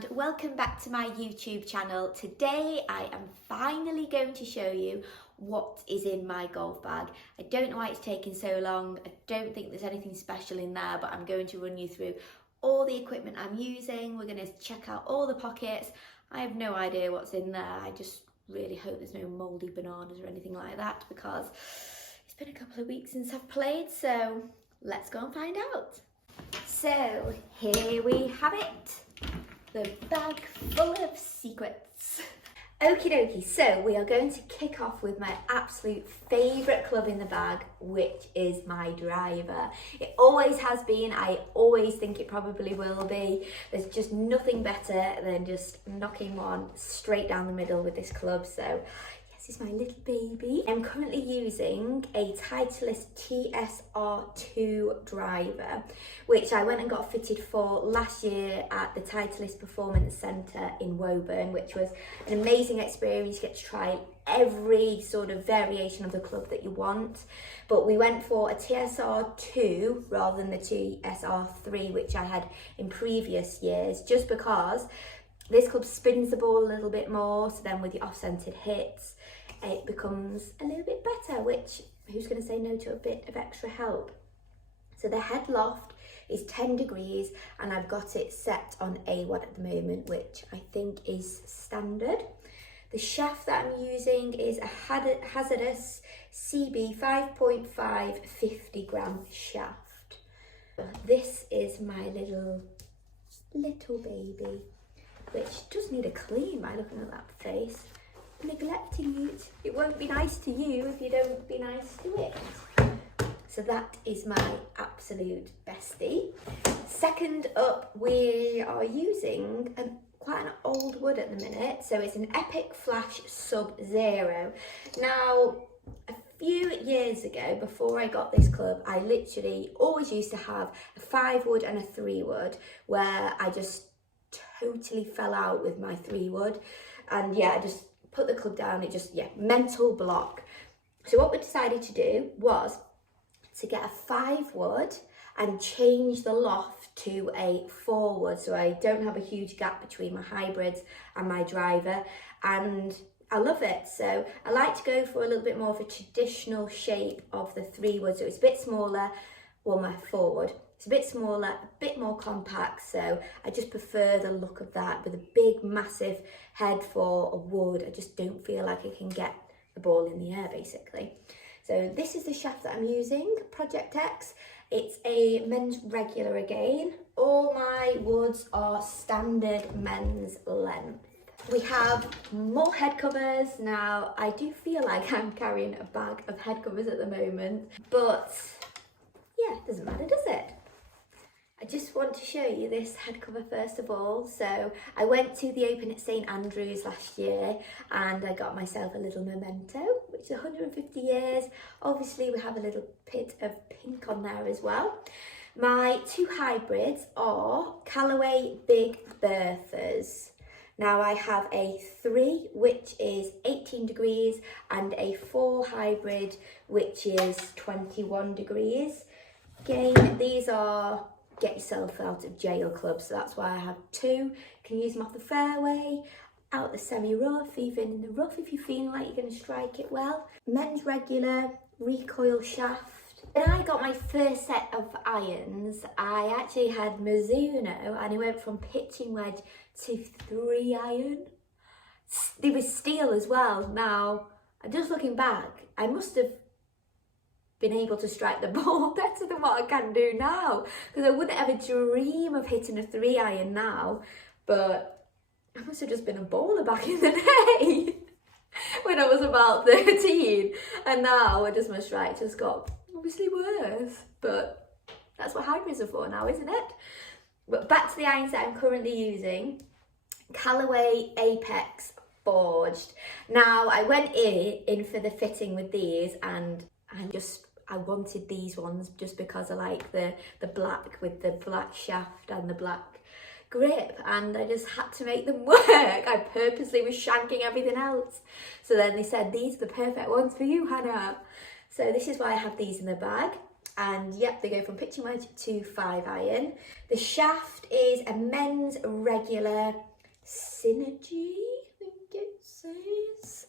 and welcome back to my YouTube channel. Today I am finally going to show you what is in my golf bag. I don't know why it's taking so long. I don't think there's anything special in there, but I'm going to run you through all the equipment I'm using. We're going to check out all the pockets. I have no idea what's in there. I just really hope there's no mouldy bananas or anything like that, because it's been a couple of weeks since I've played, so let's go and find out. So here we have it, the bag full of secrets. Okie dokie, so we are going to kick off with my absolute favourite club in the bag, which is my driver. It always has been, I always think it probably will be. There's just nothing better than just knocking one straight down the middle with this club, so this is my little baby. I'm currently using a Titleist TSR2 driver, which I went and got fitted for last year at the Titleist Performance Centre in Woburn, which was an amazing experience. You get to try every sort of variation of the club that you want. But we went for a TSR2 rather than the TSR3, which I had in previous years, just because this club spins the ball a little bit more, so then with the off-centered hits, it becomes a little bit better, which who's going to say no to a bit of extra help? So the head loft is 10 degrees and I've got it set on A1 at the moment, which I think is standard. The shaft that I'm using is a Hazardous CB 5.5 50 gram shaft. This is my little baby, which does need a clean by looking at that face. Neglecting it. It won't be nice to you if you don't be nice to it. So that is my absolute bestie. Second up, we are using quite an old wood at the minute. So it's an Epic Flash Sub-Zero. Now, a few years ago, before I got this club, I literally always used to have a 5 wood and a 3 wood, where I just totally fell out with my 3 wood. And yeah, I just put the club down, it just, mental block. So what we decided to do was to get a 5 wood and change the loft to a 4 wood, so I don't have a huge gap between my hybrids and my driver, and I love it. So I like to go for a little bit more of a traditional shape of the 3 wood, so it's a bit smaller, well, my 4 wood. It's a bit smaller, a bit more compact, so I just prefer the look of that with a big, massive head for a wood. I just don't feel like I can get the ball in the air, basically. So this is the shaft that I'm using, Project X. It's a men's regular again. All my woods are standard men's length. We have more head covers. Now, I do feel like I'm carrying a bag of head covers at the moment, but yeah, it doesn't matter, does it? I just want to show you this head cover first of all. So I went to the Open at St Andrews last year and I got myself a little memento, which is 150 years. Obviously we have a little bit of pink on there as well. My 2 hybrids are Callaway Big Berthas. Now I have a 3, which is 18 degrees, and a 4 hybrid, which is 21 degrees. Again, these are get yourself out of jail clubs, so that's why I have 2. You can use them off the fairway, out the semi-rough, even in the rough if you're feeling like you're going to strike it well. Men's regular recoil shaft. When I got my first set of irons, I actually had Mizuno, and I went from pitching wedge to 3 iron. They were steel as well. Now, just looking back, I must have been able to strike the ball better than what I can do now, because I wouldn't ever dream of hitting a 3 iron now, but I must have just been a bowler back in the day when I was about 13, and now my strike just got obviously worse, but that's what hybrids are for now, isn't it? But back to the irons that I'm currently using, Callaway Apex Forged. Now I went in for the fitting with these, and I wanted these ones just because I like the black with the black shaft and the black grip, and I just had to make them work. I purposely was shanking everything else. So then they said, these are the perfect ones for you, Hannah. So this is why I have these in the bag. And yep, they go from pitching wedge to 5 iron. The shaft is a men's regular Synergy, I think it says.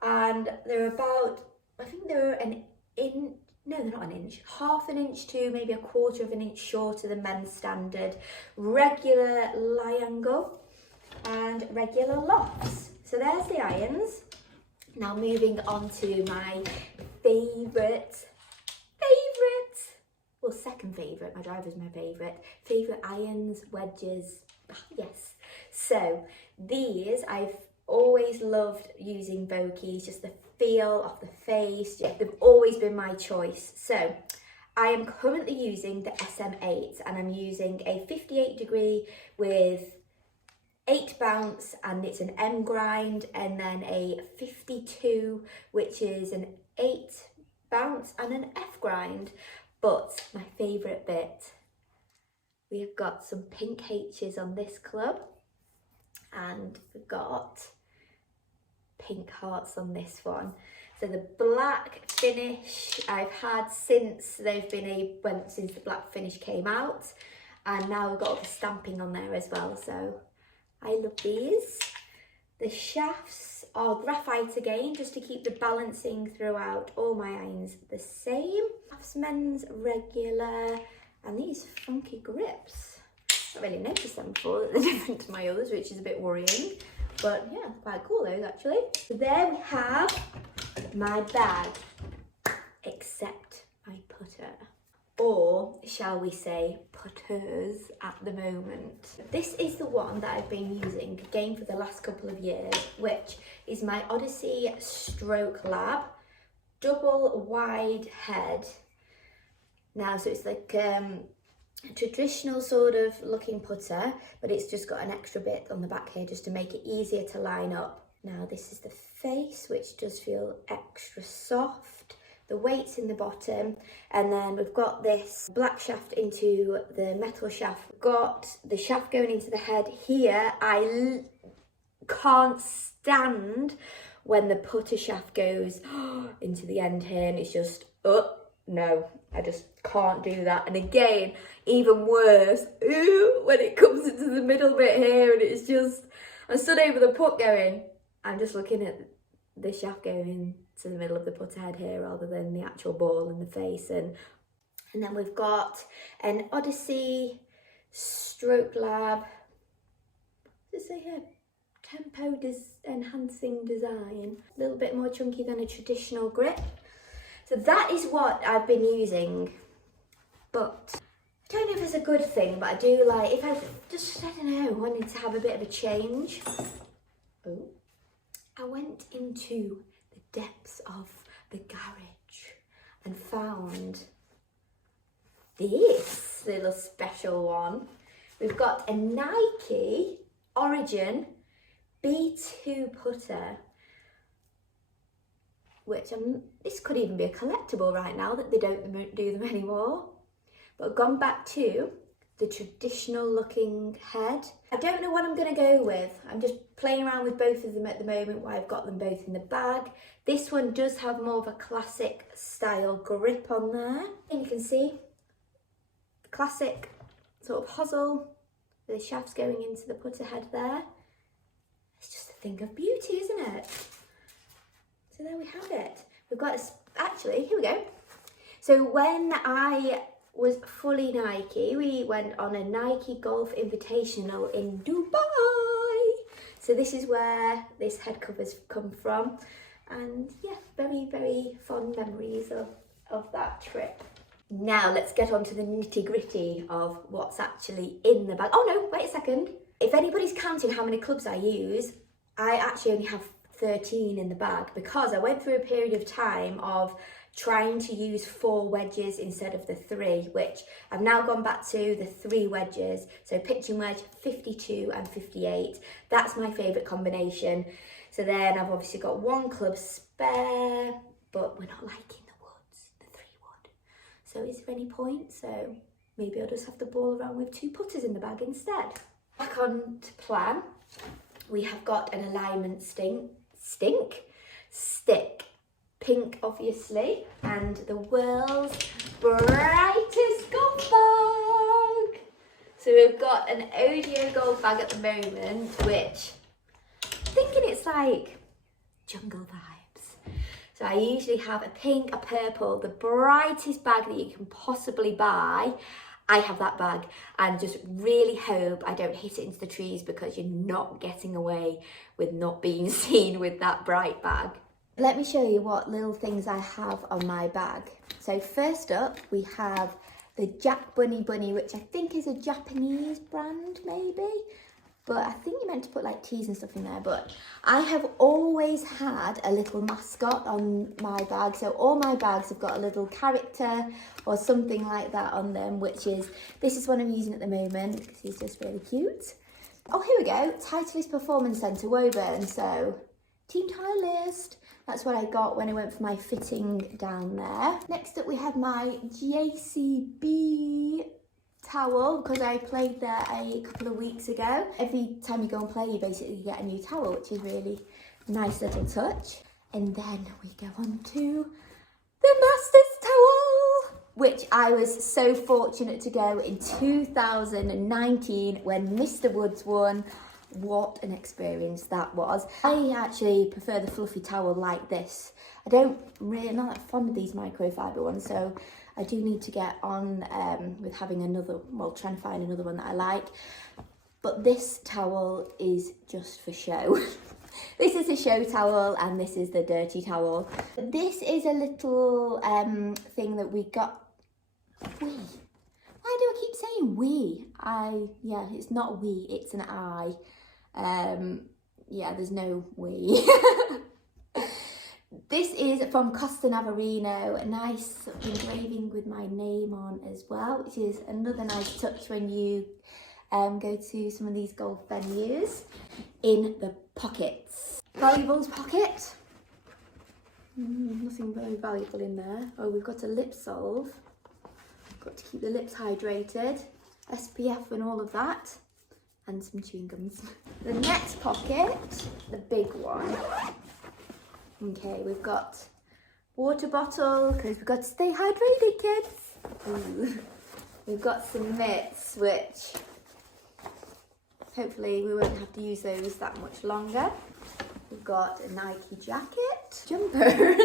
And they're about, I think they're an inch, no, they're not an inch, half an inch to maybe a quarter of an inch shorter than men's standard. Regular lie angle and regular lofts. So there's the irons. Now moving on to my favourite, well, second favourite, my driver's my favourite irons, wedges, yes. So these, I've always loved using Vokies, just the feel of the face, they've always been my choice. So I am currently using the SM8 and I'm using a 58 degree with 8 bounce and it's an M grind, and then a 52 which is an 8 bounce and an F grind. But my favourite bit, we have got some pink H's on this club and we've got pink hearts on this one. So the black finish I've had since since the black finish came out, and now we've got all the stamping on there as well, so I love these. The shafts are graphite again, just to keep the balancing throughout all my irons the same. Craftsman's regular, and these funky grips. I've not really noticed them before, they're different to my others, which is a bit worrying. But yeah, quite cool those actually. So there we have my bag, except my putter. Or shall we say putters at the moment. This is the one that I've been using again for the last couple of years, which is my Odyssey Stroke Lab double wide head. Now, so it's like a traditional sort of looking putter, but it's just got an extra bit on the back here just to make it easier to line up. Now this is the face, which does feel extra soft. The weight's in the bottom, and then we've got this black shaft into the metal shaft. We've got the shaft going into the head here. I can't stand when the putter shaft goes into the end here, and it's just, no, I just can't do that. And again, even worse, when it comes into the middle bit here, and it's just, I'm stood over the putt going, I'm just looking at the shaft going into the middle of the putter head here rather than the actual ball and the face. And then we've got an Odyssey Stroke Lab, what does it say here? Tempo enhancing design. A little bit more chunky than a traditional grip. So that is what I've been using. But I don't know if it's a good thing, but I do like, if I just, I don't know, wanted to have a bit of a change. Oh. I went into the depths of the garage and found this little special one. We've got a Nike Origin B2 putter, which this could even be a collectible right now that they don't do them anymore. But I've gone back to the traditional looking head. I don't know what I'm going to go with. I'm just playing around with both of them at the moment while I've got them both in the bag. This one does have more of a classic style grip on there. And you can see the classic sort of hosel, the shafts going into the putter head there. It's just a thing of beauty, isn't it? So there we have it. We've got, actually, here we go. So when I was fully Nike, we went on a Nike Golf Invitational in Dubai. So this is where this head cover's come from. And yeah, very, very fond memories of that trip. Now let's get on to the nitty gritty of what's actually in the bag. Oh no, wait a second. If anybody's counting how many clubs I use, I actually only have 13 in the bag because I went through a period of time of trying to use 4 wedges instead of the 3, which I've now gone back to the 3 wedges. So pitching wedge 52 and 58. That's my favourite combination. So then I've obviously got 1 club spare, but we're not liking the woods, the 3 wood. So is there any point? So maybe I'll just have to ball around with 2 putters in the bag instead. Back on to plan. We have got an alignment stick, pink obviously, and the world's brightest golf bag. So we've got an audio gold bag at the moment, which I'm thinking it's like jungle vibes. So I usually have a pink, a purple, the brightest bag that you can possibly buy. I have that bag, and just really hope I don't hit it into the trees, because you're not getting away with not being seen with that bright bag. Let me show you what little things I have on my bag. So first up, we have the Jack Bunny, which I think is a Japanese brand maybe, but I think you're meant to put like teas and stuff in there. But I have always had a little mascot on my bag, so all my bags have got a little character or something like that on them, which is, this is what I'm using at the moment because he's just really cute. Oh, here we go, Titleist Performance Centre Woburn, so Team Titleist. That's what I got when I went for my fitting down there. Next up we have my JCB towel, because I played there a couple of weeks ago. Every time you go and play, you basically get a new towel, which is really a nice little touch. And then we go on to the Masters towel, which I was so fortunate to go in 2019 when Mr. Woods won. What an experience that was. I actually prefer the fluffy towel like this. I'm not that fond of these microfiber ones, so I do need to get on with having another, well, trying to find another one that I like. But this towel is just for show. This is a show towel, and this is the dirty towel. This is a little thing that we got. Why do I keep saying we? Yeah, it's not we, it's an I. Yeah, there's no we. This is from Costa Navarino, a nice engraving with my name on as well, which is another nice touch when you go to some of these golf venues. In the pockets. Valuables pocket. Nothing very valuable in there. Oh, we've got a lip salve. Got to keep the lips hydrated. SPF and all of that. And some chewing gums. The next pocket, the big one. Okay, we've got water bottle, because we've got to stay hydrated, kids. Ooh. We've got some mitts, which hopefully we won't have to use those that much longer. We've got a Nike jacket, jumper.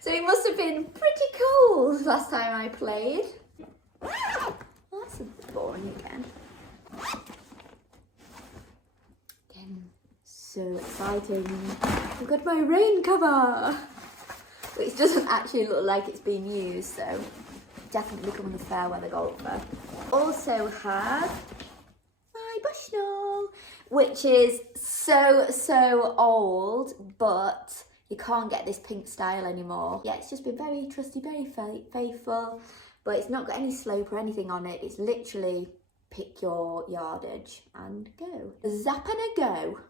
So it must have been pretty cold last time I played. Oh, that's boring again. So exciting. I've got my rain cover, which doesn't actually look like it's been used, so definitely becoming a fair weather golfer. Also have my Bushnell, which is so old, but you can't get this pink style anymore. Yeah, it's just been very trusty, very faithful, but it's not got any slope or anything on it. It's literally pick your yardage and go. Zap and a go.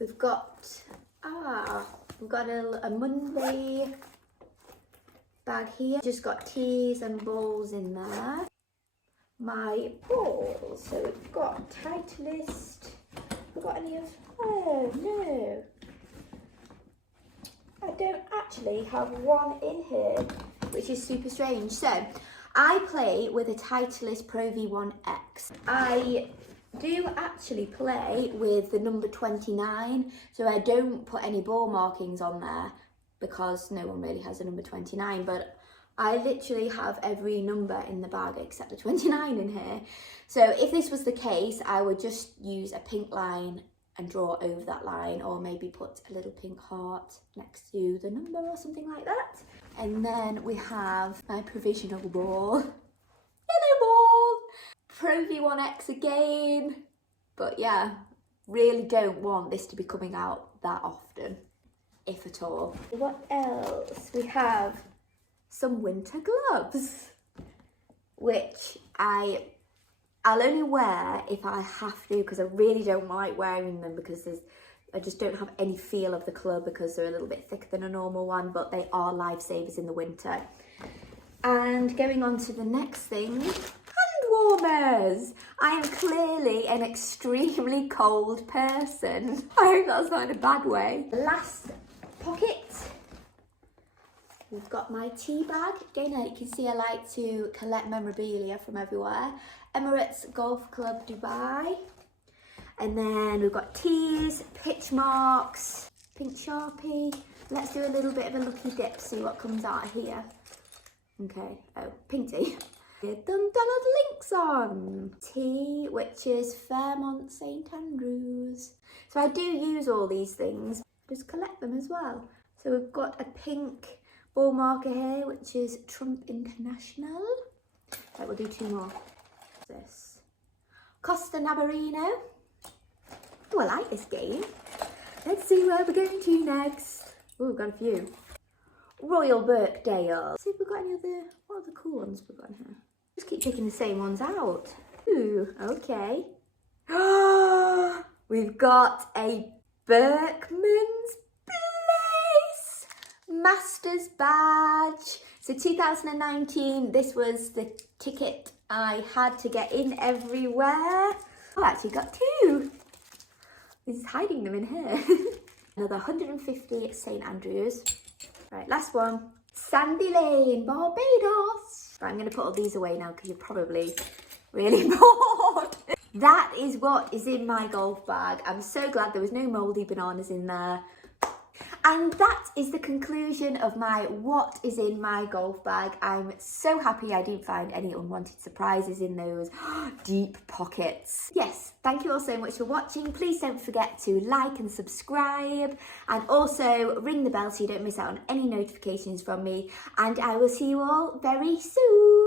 We've got a Monday bag here. Just got teas and balls in there. My balls. So we've got Titleist. We've got any of? Oh no, I don't actually have one in here, which is super strange. So I play with a Titleist Pro V1X. I do actually play with the number 29, so I don't put any ball markings on there because no one really has a number 29, but I literally have every number in the bag except the 29 in here. So if this was the case, I would just use a pink line and draw over that line, or maybe put a little pink heart next to the number or something like that. And then we have my provisional ball, yellow ball, Pro V1X again. But yeah, really don't want this to be coming out that often, if at all. What else? We have some winter gloves, which I'll only wear if I have to, because I really don't like wearing them, because I just don't have any feel of the club because they're a little bit thicker than a normal one, but they are lifesavers in the winter. And going on to the next thing, hand warmers. I am clearly an extremely cold person. I hope that's not in a bad way. Last pocket. We've got my tea bag. Again, you can see I like to collect memorabilia from everywhere. Emirates Golf Club Dubai. And then we've got teas, pitch marks, pink Sharpie. Let's do a little bit of a lucky dip, see what comes out of here. Okay, oh, pink tea. Donald Links on. Tea, which is Fairmont St Andrews. So I do use all these things, just collect them as well. So we've got a pink ball marker here, which is Trump International. Right, we'll do 2 more. This. Costa Navarino. Oh, I like this game. Let's see where we're going to next. Oh, we've got a few. Royal Birkdale. Let's see if we've got any other, what other cool ones we've got in here. Just keep picking the same ones out. Ooh, okay. We've got a Berkman's Place Masters badge. So 2019, this was the ticket I had to get in everywhere. Oh, I actually got 2. He's hiding them in here. Another 150 at St Andrews. Right, last one. Sandy Lane, Barbados. Right, I'm going to put all these away now because you're probably really bored. That is what is in my golf bag. I'm so glad there was no mouldy bananas in there. And that is the conclusion of my what is in my golf bag. I'm so happy I didn't find any unwanted surprises in those deep pockets. Yes, thank you all so much for watching. Please don't forget to like and subscribe, and also ring the bell so you don't miss out on any notifications from me. And I will see you all very soon.